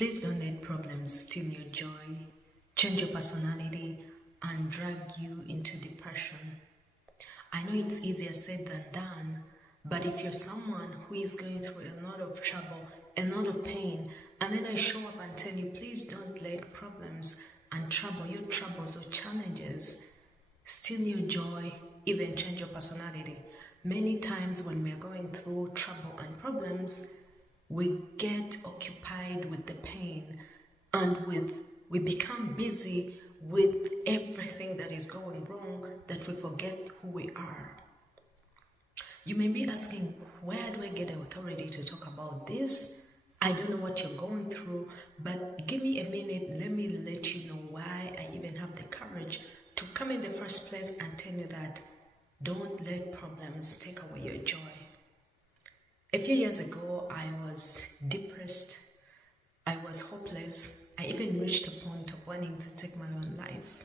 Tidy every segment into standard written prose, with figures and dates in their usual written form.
Please don't let problems steal your joy, change your personality, and drag you into depression. I know it's easier said than done, but if you're someone who is going through a lot of trouble, a lot of pain, and then I show up and tell you, please don't let problems and trouble, your troubles or challenges, steal your joy, even change your personality. Many times when we are going through trouble and problems, we get occupied with the pain and we become busy with everything that is going wrong that we forget who we are. You may be asking, where do I get the authority to talk about this? I don't know what you're going through, but give me a minute. Let me let you know why I even have the courage to come in the first place and tell you that don't let problems take away your joy. A few years ago, I was depressed. I was hopeless. I even reached a point of wanting to take my own life.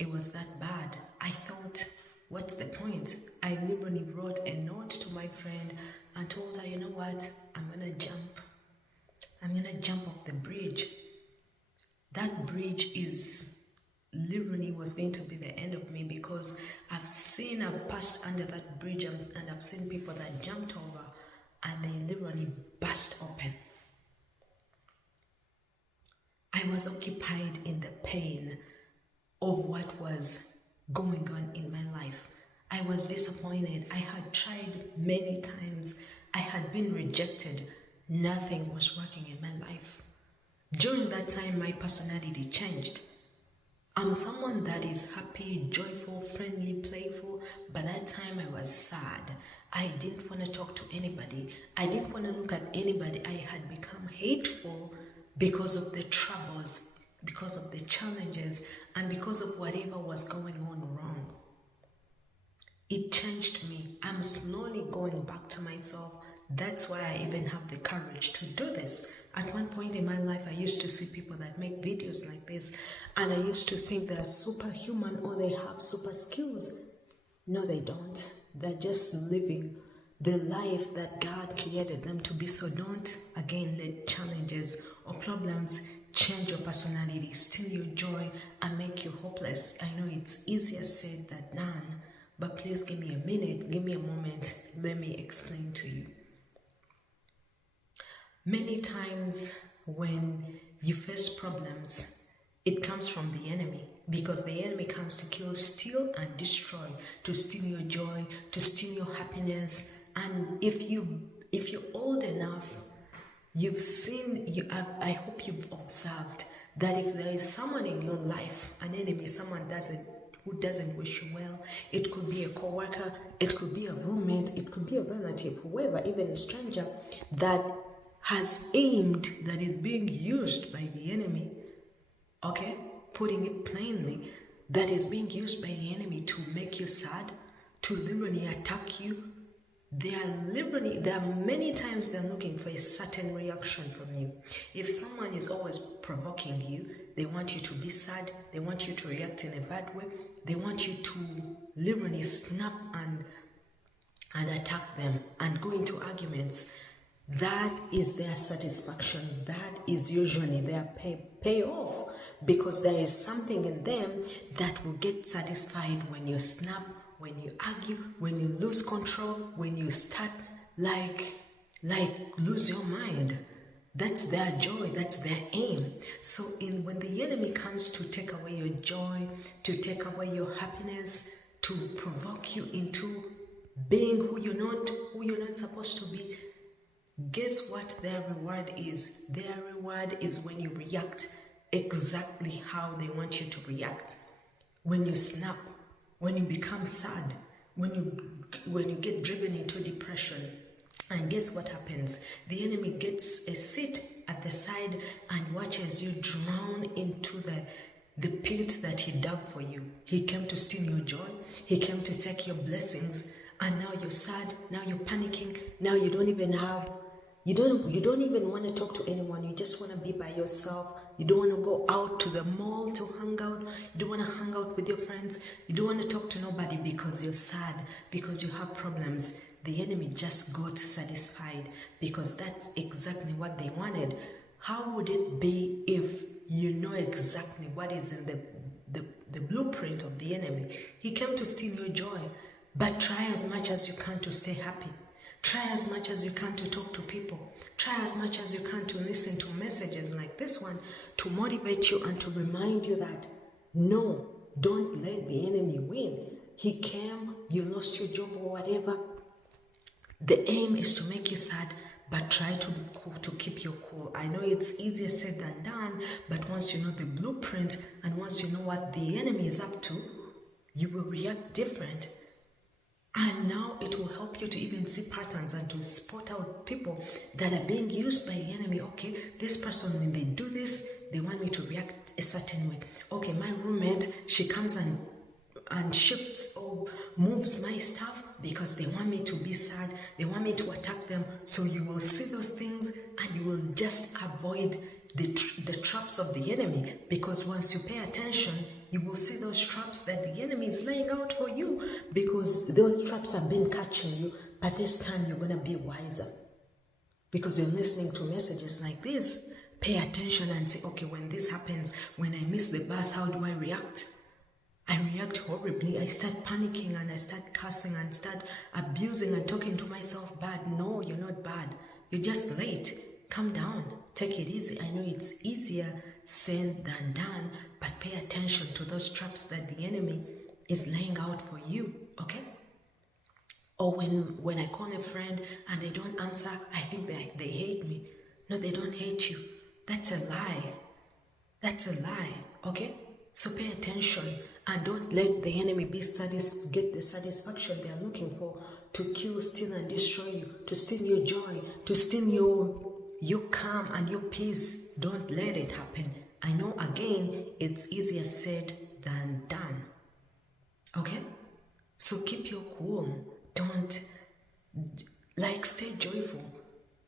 It was that bad. I thought, what's the point? I literally wrote a note to my friend and told her, you know what? I'm going to jump. I'm going to jump off the bridge. That bridge literally was going to be the end of me, because I've passed under that bridge and I've seen people that jumped over and they literally burst open. I was occupied in the pain of what was going on in my life. I was disappointed. I had tried many times. I had been rejected. Nothing was working in my life. During that time, my personality changed. I'm someone that is happy, joyful, friendly, playful. By that time, I was sad. I didn't want to talk to anybody. I didn't want to look at anybody. I had become hateful because of the troubles, because of the challenges, and because of whatever was going on wrong. It changed me. I'm slowly going back to myself. That's why I even have the courage to do this. At one point in my life, I used to see people that make videos like this, and I used to think they're superhuman or they have super skills. No, they don't. They're just living the life that God created them to be. So don't, again, let challenges or problems change your personality, steal your joy, and make you hopeless. I know it's easier said than done, but please give me a minute, give me a moment, let me explain to you. Many times when you face problems, it comes from the enemy, because the enemy comes to kill, steal, and destroy, to steal your joy, to steal your happiness. And if you're old enough, you've seen, I hope you've observed that if there is someone in your life, an enemy, someone who doesn't wish you well, it could be a co-worker, it could be a roommate, it could be a relative, whoever, even a stranger that has aimed, that is being used by the enemy, okay, putting it plainly, that is being used by the enemy to make you sad, to literally attack you. There are many times they're looking for a certain reaction from you. If someone is always provoking you, they want you to be sad, they want you to react in a bad way, they want you to literally snap and attack them and go into arguments. That is their satisfaction. That is usually their payoff, because there is something in them that will get satisfied when you snap, when you argue, when you lose control, when you start like lose your mind. That's their joy, that's their aim. So when the enemy comes to take away your joy, to take away your happiness, to provoke you into being who you're not supposed to be, guess what their reward is? Their reward is when you react exactly how they want you to react. When you snap, when you become sad, when you get driven into depression. And guess what happens? The enemy gets a seat at the side and watches you drown into the pit that he dug for you. He came to steal your joy. He came to take your blessings. And now you're sad. Now you're panicking. Now you don't even want to talk to anyone. You just want to be by yourself. You don't want to go out to the mall to hang out. You don't want to hang out with your friends. You don't want to talk to nobody because you're sad, because you have problems. The enemy just got satisfied, because that's exactly what they wanted. How would it be if you know exactly what is in the blueprint of the enemy? He came to steal your joy, but try as much as you can to stay happy. Try as much as you can to talk to people. Try as much as you can to listen to messages like this one to motivate you and to remind you that no, don't let the enemy win. He came, you lost your job or whatever. The aim is to make you sad, but try to keep your cool. I know it's easier said than done, but once you know the blueprint and once you know what the enemy is up to, you will react different. And now it will help you to even see patterns and to spot out people that are being used by the enemy. Okay, this person, when they do this, they want me to react a certain way. Okay, my roommate, she comes and shifts or moves my stuff because they want me to be sad. They want me to attack them. So you will see those things and you will just avoid the traps of the enemy, because once you pay attention, you will see those traps that the enemy is laying out for you, because those traps have been catching you, but this time you're going to be wiser because you're listening to messages like this. Pay attention and say, okay, when this happens, when I miss the bus, how do I react? I react horribly. I start panicking and I start cursing and start abusing and talking to myself bad. No, you're not bad. You're just late. Calm down. Take it easy. I know it's easier said than done, but pay attention to those traps that the enemy is laying out for you, okay? Or when I call a friend and they don't answer, I think they hate me. No, they don't hate you. That's a lie. That's a lie, okay? So pay attention and don't let the enemy get the satisfaction they are looking for to kill, steal, and destroy you, to steal your joy, to steal your calm and your peace. Don't let it happen. I know, again, it's easier said than done. Okay? So keep your cool. Stay joyful.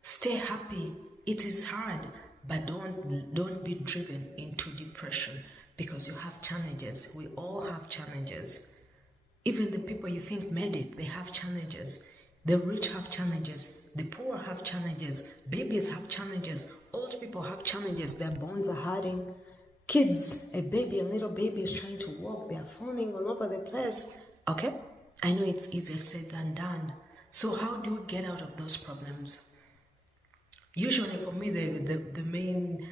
Stay happy. It is hard, but don't be driven into depression because you have challenges. We all have challenges. Even the people you think made it, they have challenges. The rich have challenges. The poor have challenges. Babies have challenges. Old people have challenges. Their bones are hurting. Kids, a little baby is trying to walk. They are falling all over the place. Okay? I know it's easier said than done. So how do we get out of those problems? Usually for me, the main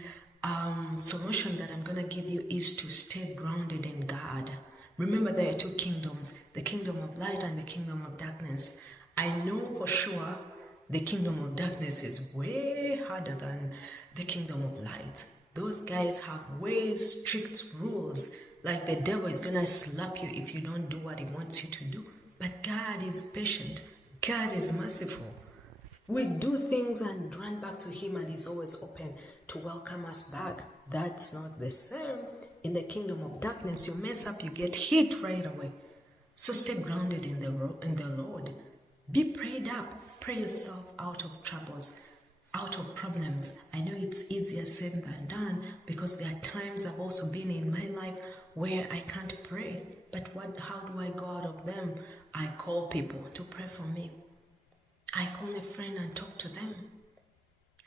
solution that I'm going to give you is to stay grounded in God. Remember, there are two kingdoms, the kingdom of light and the kingdom of darkness. I know for sure the kingdom of darkness is way harder than the kingdom of light. Those guys have way strict rules. Like the devil is going to slap you if you don't do what he wants you to do. But God is patient. God is merciful. We do things and run back to him and he's always open to welcome us back. That's not the same. In the kingdom of darkness, you mess up, you get hit right away. So stay grounded in the Lord. Be prayed up. Pray yourself out of troubles, out of problems. I know it's easier said than done because there are times I've also been in my life where I can't pray. But how do I go out of them? I call people to pray for me. I call a friend and talk to them.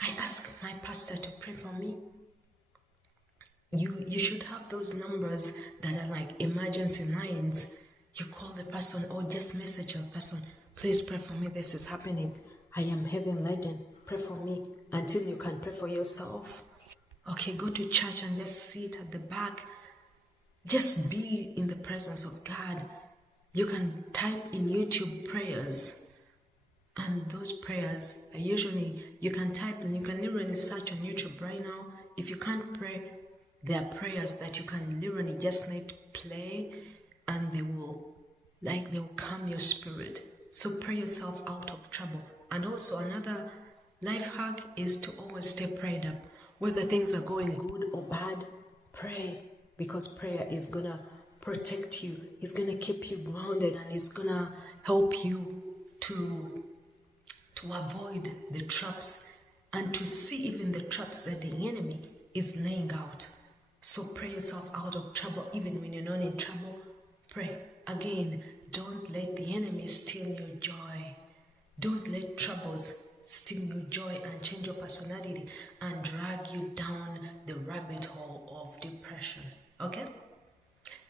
I ask my pastor to pray for me. You should have those numbers that are like emergency lines. You call the person or just message the person. Please pray for me. This is happening. I am heavy laden. Pray for me until you can pray for yourself. Okay, go to church and just sit at the back. Just be in the presence of God. You can type in YouTube prayers. And those prayers are usually, you can type and you can literally search on YouTube right now. If you can't pray, there are prayers that you can literally just let play and they will calm your spirit. So pray yourself out of trouble. And also another life hack is to always stay prayed up. Whether things are going good or bad, pray. Because prayer is going to protect you. It's going to keep you grounded and it's going to help you to avoid the traps and to see even the traps that the enemy is laying out. So pray yourself out of trouble even when you're not in trouble. Pray. Again, don't let the enemy steal your joy. Don't let troubles steal your joy and change your personality and drag you down the rabbit hole of depression. Okay?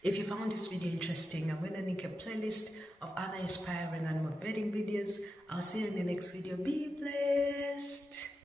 If you found this video interesting, I'm going to link a playlist of other inspiring and motivating videos. I'll see you in the next video. Be blessed.